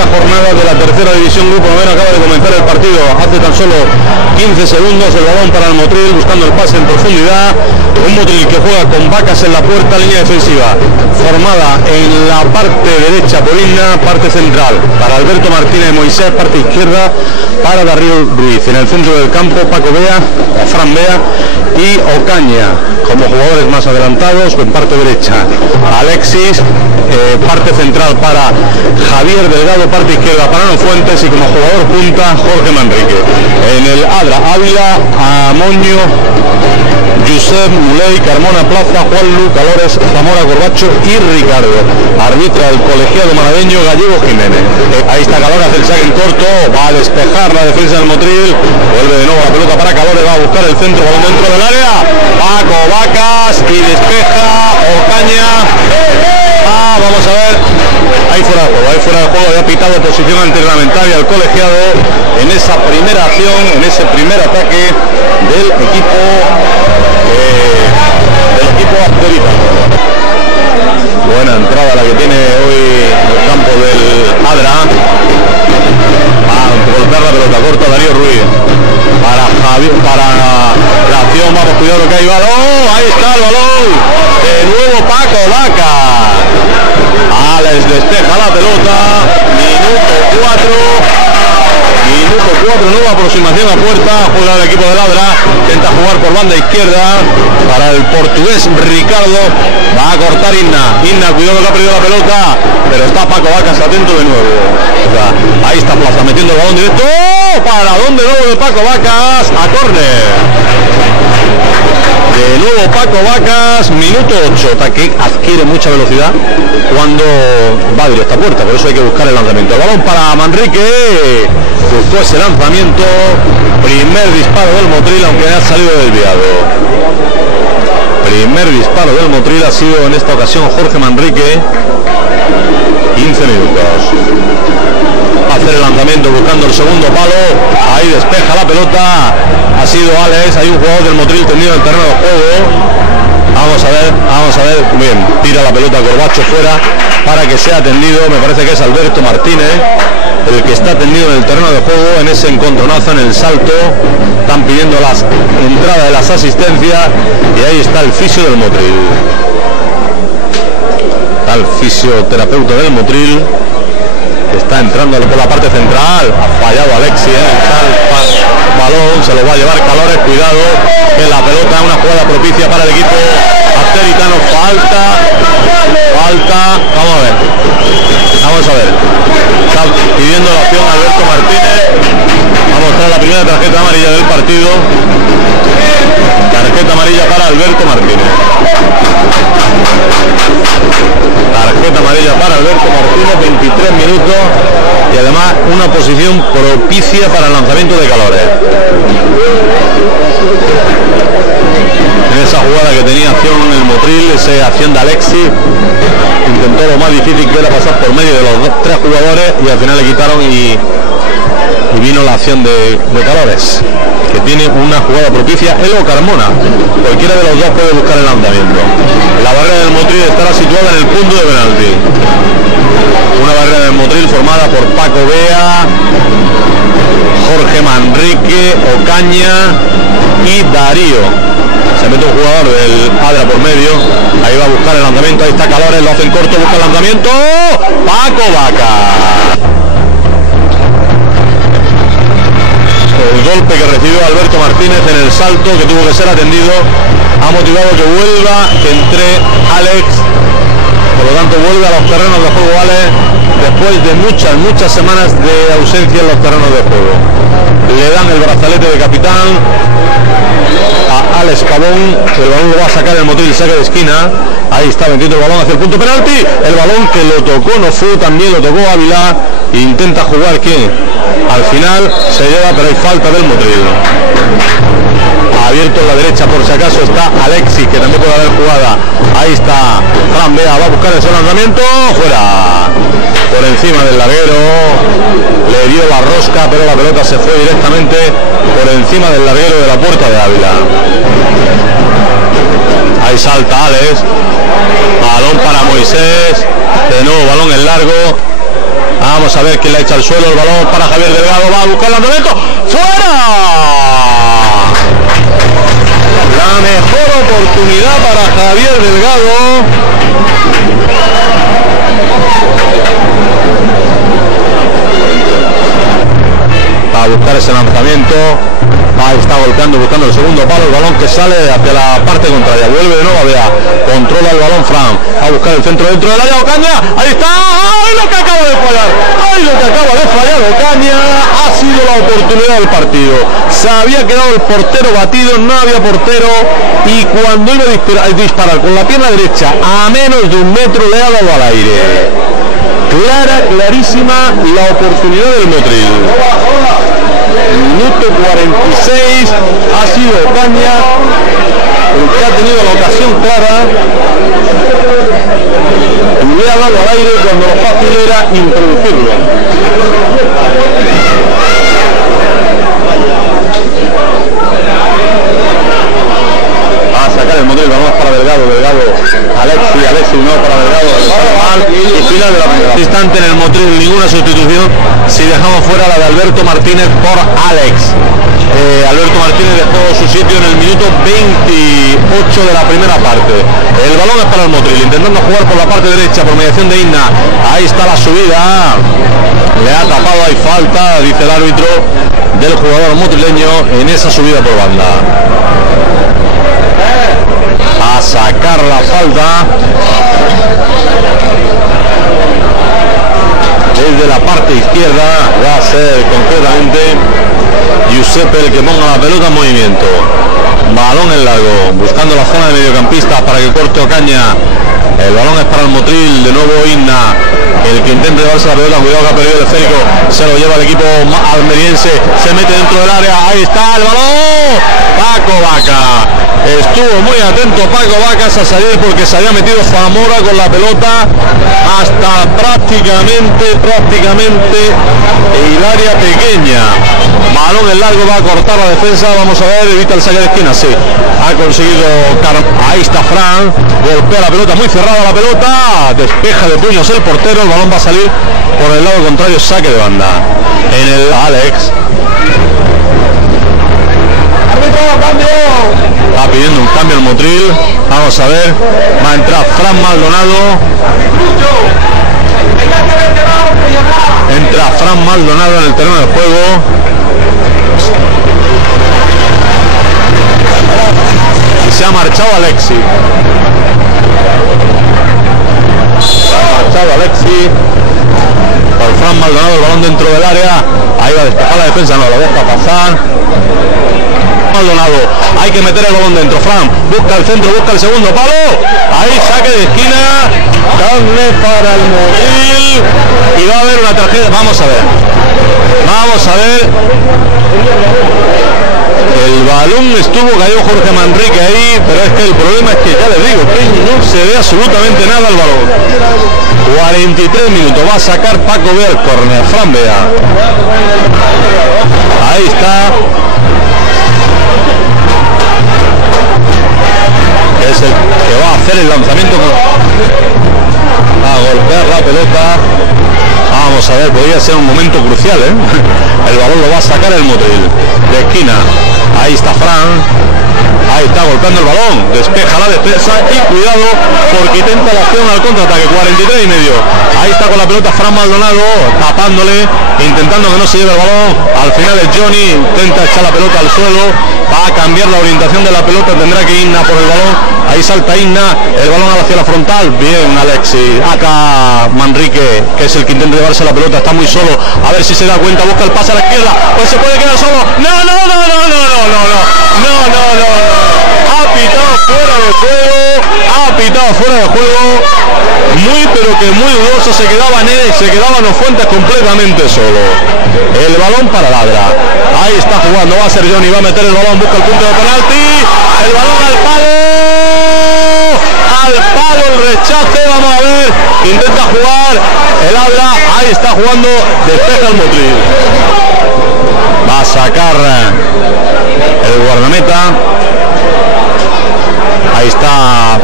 Jornada de la tercera división Grupo Noveno. Acaba de comenzar el partido hace tan solo 15 segundos. El balón para el Motril buscando el pase en profundidad. Un Motril que juega con Vacas en la puerta, línea defensiva formada en la parte derecha por Inna, parte central para Alberto Martínez Moisés, parte izquierda para Darío Ruiz. En el centro del campo Paco Bea, Fran Bea y Ocaña como jugadores más adelantados. En parte derecha Alexis, parte central para Javier Delgado, parte izquierda para Ano Fuentes y como jugador punta Jorge Manrique. En el Adra Ávila, Amoño, Josep Muley, Carmona Plaza, Juan Lu, Calores, Zamora Corbacho y Ricardo. Arbitra el colegiado malagueño Gallego Jiménez. Ahí está Calores, hace el saque en corto, va a despejar la defensa del Motril, vuelve de nuevo la pelota para Calores, va a buscar el centro, balón dentro del área, Paco Vacas y despeja Ocaña. Vamos a ver, ahí fuera de juego, había pitado posición antirreglamentaria al colegiado en esa primera acción, en ese primer ataque del equipo azterita. Buena entrada la que tiene hoy el campo del Adra. Va a golpear la pelota corta Darío Ruiz para Javier, para la acción, vamos, cuidado que hay balón, ahí está el balón, de nuevo Paco Vaca. Alex despeja la pelota, minuto 4, nueva aproximación a puerta, juega el equipo de Ladra, intenta jugar por banda izquierda para el portugués Ricardo, va a cortar Inna, cuidado que ha perdido la pelota, pero está Paco Vacas atento de nuevo. Ahí está Plaza metiendo el balón directo, para donde nuevo de Paco Vacas, a córner. De nuevo Paco Vacas, minuto 8, que adquiere mucha velocidad cuando va directo a puerta, por eso hay que buscar el lanzamiento. El balón para Manrique, buscó ese lanzamiento, primer disparo del Motril, aunque ha salido desviado. Primer disparo del Motril ha sido en esta ocasión Jorge Manrique, 15 minutos. Hacer el lanzamiento buscando el segundo palo, ahí despeja la pelota, ha sido Alex, hay un jugador del Motril tendido en el terreno de juego. Vamos a ver, bien, tira la pelota Corbacho fuera para que sea atendido, me parece que es Alberto Martínez el que está tendido en el terreno de juego en ese encontronazo, en el salto. Están pidiendo las entradas de las asistencias y ahí está el fisio del Motril. Está el fisioterapeuta del Motril, está entrando por la parte central, ha fallado Alexis en el balón, se lo va a llevar Calores, cuidado que la pelota es una jugada propicia para el equipo azteritano, falta, vamos a ver, está pidiendo la opción Alberto Martínez, va a mostrar la primera tarjeta amarilla del partido, tarjeta amarilla para Alberto Martínez. Tarjeta amarilla para Alberto Martínez, 23 minutos y además una posición propicia para el lanzamiento de Calores. En esa jugada que tenía acción el Motril, esa acción de Alexis, intentó lo más difícil que era pasar por medio de los tres jugadores y al final le quitaron y vino la acción de Calores, que tiene una jugada propicia, él o Carmona, cualquiera de los dos puede buscar el lanzamiento. La barrera del Motril estará situada en el punto de penalti, una barrera del Motril formada por Paco Bea, Jorge Manrique, Ocaña y Darío. Se mete un jugador del Adra por medio, ahí va a buscar el lanzamiento, ahí está Calores, lo hace en corto, busca el lanzamiento, Paco Vaca. El golpe que recibió Alberto Martínez en el salto, que tuvo que ser atendido, ha motivado que vuelva, que entre Alex, por lo tanto vuelve a los terrenos de juego Alex, después de muchas semanas de ausencia en los terrenos de juego. Le dan el brazalete de capitán a Alex Cabón, el balón lo va a sacar el Motril, saque de esquina, ahí está metiendo el balón hacia el punto penalti, el balón que lo tocó no fue, también lo tocó Ávila, intenta jugar que al final se lleva, pero hay falta del Motril. Abierto en la derecha por si acaso está Alexis, que también puede haber jugada, ahí está Fran Bea, va a buscar ese lanzamiento, fuera, por encima del larguero, le dio la rosca, pero la pelota se fue directamente por encima del larguero de la puerta de Ávila. Ahí salta Alex, balón para Moisés, de nuevo balón en largo, Vamos a ver quién le echa al suelo. El balón para Javier Delgado. Va a buscar el lanzamiento. ¡Fuera! La mejor oportunidad para Javier Delgado. Va a buscar ese lanzamiento. Ahí está golpeando, buscando el segundo palo. El balón que sale hacia la parte contraria. Vuelve de nuevo a Bea. Controla el balón Fran. Va a buscar el centro dentro del área. Ocaña. Ahí está. ¡Ay, lo que acaba de fallar! ¡Ay, lo que acaba de fallar Ocaña! Ha sido la oportunidad del partido. Se había quedado el portero batido. No había portero. Y cuando iba a disparar con la pierna derecha a menos de 1 metro, le ha dado al aire. Clarísima la oportunidad del Motril. Minuto 46, ha sido Ocaña el que ha tenido la ocasión clara y le ha dado al aire cuando lo fácil era introducirlo. Va a sacar el Motril, vamos para Delgado, Alexi, no para Delgado, y final de la primera. Instante en el Motril, ninguna sustitución si dejamos fuera la de Alberto Martínez por Alex. Alberto Martínez dejó su sitio en el minuto 28 de la primera parte. El balón es para el Motril, intentando jugar por la parte derecha por mediación de Inna. Ahí está la subida, le ha tapado, hay falta, dice el árbitro, del jugador motrileño en esa subida por banda. A sacar la falta desde la parte izquierda. Va a ser concretamente Giuseppe el que ponga la pelota en movimiento. Balón en largo, buscando la zona de mediocampista para que corte Ocaña. El balón es para el Motril, de nuevo Inna, el que intenta llevarse la pelota. Cuidado que ha perdido el esférico, se lo lleva el equipo almeriense, se mete dentro del área. Ahí está el balón. Paco Vaca, estuvo muy atento Paco Vacas a salir porque se había metido Zamora con la pelota hasta prácticamente el área pequeña. Balón en largo, va a cortar la defensa. Vamos a ver, evita el saque de esquina, sí, ha conseguido. Ahí está Fran, golpea la pelota, muy cerrada la pelota, despeja de puños el portero. El balón va a salir por el lado contrario, saque de banda en el Alex. Va pidiendo un cambio el Motril. Vamos a ver, va a entrar Fran Maldonado. Entra Fran Maldonado en el terreno de juego. Y se ha marchado Alexi. Por Fran Maldonado, el balón dentro del área. Ahí va a despejar la defensa, no lo deja pasar. Maldonado, hay que meter el balón dentro. Fran busca el centro, busca el segundo palo. Ahí saque de esquina. Carne para el Motril. Y va a haber una tarjeta. Vamos a ver. El balón estuvo, cayó Jorge Manrique ahí, pero es que el problema es que ya les digo que no se ve absolutamente nada al balón. 43 minutos, va a sacar Paco Bea el córner. Fran Bea. Ahí está. Es el que va a hacer el lanzamiento, a golpear la pelota. Vamos a ver, podría ser un momento crucial, ¿eh? El balón lo va a sacar el Motril de esquina. Ahí está Fran, ahí está golpeando el balón, despeja la defensa y cuidado porque intenta la acción al contraataque. 43 y medio. Ahí está con la pelota Fran Maldonado, tapándole, intentando que no se lleve el balón. Al final el Johnny intenta echar la pelota al suelo, va a cambiar la orientación de la pelota, tendrá que Inna por el balón. Ahí salta Inna, el balón hacia la frontal. Bien Alexi, acá Manrique, que es el que intenta llevarse la pelota, está muy solo, a ver si se da cuenta, busca el pase a la izquierda, pues se puede quedar solo. No, ha pitado fuera de juego, muy pero que muy dudoso. Se quedaban los Fuentes completamente solo. El balón para Ladra, ahí está jugando, va a ser Johnny, va a meter el balón, busca el punto de penalti, el balón al palo, el rechace. Vamos a ver, intenta jugar el Ladra, ahí está jugando, despeja el Motril, va a sacar el guardameta. Ahí está